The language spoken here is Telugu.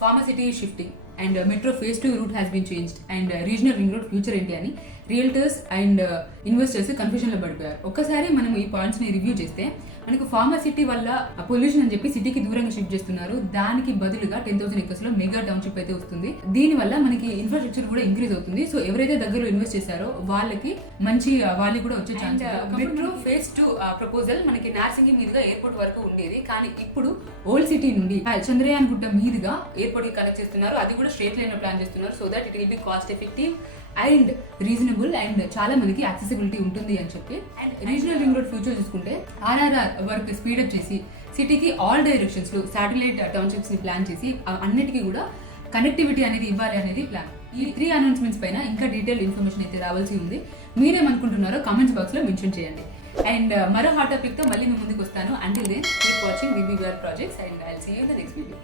Pharmacity is shifting and Metro Phase 2 route has been changed and regional ring road future ఏంటి అని రియల్టర్స్ అండ్ ఇన్వెస్టర్స్ కన్ఫ్యూజన్ లో పడిపోయారు. ఒక్కసారి మనం ఈ పాయింట్స్ ని రివ్యూ చేస్తే మనకు ఫార్మాసిటీ వల్ల పొల్యూషన్ అని చెప్పి సిటీకి దూరంగా షిఫ్ట్ చేస్తున్నారు. దానికి బదులుగా 10,000 acres లో మెగా టౌన్షిప్ అయితే వస్తుంది. దీని వల్ల మనకి ఇన్ఫ్రాస్ట్రక్చర్ కూడా ఇంక్రీజ్ అవుతుంది. సో ఎవరైతే దగ్గరలో ఇన్వెస్ట్ చేశారో వాళ్ళకి మంచి వాల్యూ కూడా వచ్చే ఛాన్స్. మెట్రో ఫేజ్ 2 ప్రపోజల్ మనకి నార్సింగి మీదుగా ఎయిర్పోర్ట్ వరకు ఉండేది. కానీ ఇప్పుడు ఓల్డ్ సిటీ నుండి చంద్రయాన్ గుట్ట మీదుగా ఎయిర్పోర్ట్ కి కనెక్ట్ చేస్తున్నారు. అది కూడా స్ట్రేట్ లైన్ లో ప్లాన్ చేస్తున్నారు. So that it will be cost effective and reasonable and చాలా మందికి యాక్సెసిబిలిటీ ఉంటుంది అని చెప్పి. And regional ring road future చూసుకుంటే RRR వర్క్ స్పీడప్ చేసి సిటీకి ఆల్ డైరెక్షన్స్ లో శాటిలైట్ టౌన్షిప్స్ ని ప్లాన్ చేసి అన్నిటికీ కూడా కనెక్టివిటీ అనేది ఇవ్వాలి అనేది ప్లాన్. ఈ 3 అనౌన్స్మెంట్స్ పైన ఇంకా డీటెయిల్ ఇన్ఫర్మేషన్ అయితే రావాల్సి ఉంది. మీరేమనుకుంటున్నారో కామెంట్స్ బాక్స్ లో మెన్షన్ చేయండి. అండ్ మరో హాట్ టాపిక్ తో మళ్ళీ మీ ముందుకు వస్తాను. Until then keep watching BBVR projects and I will see you in the next video.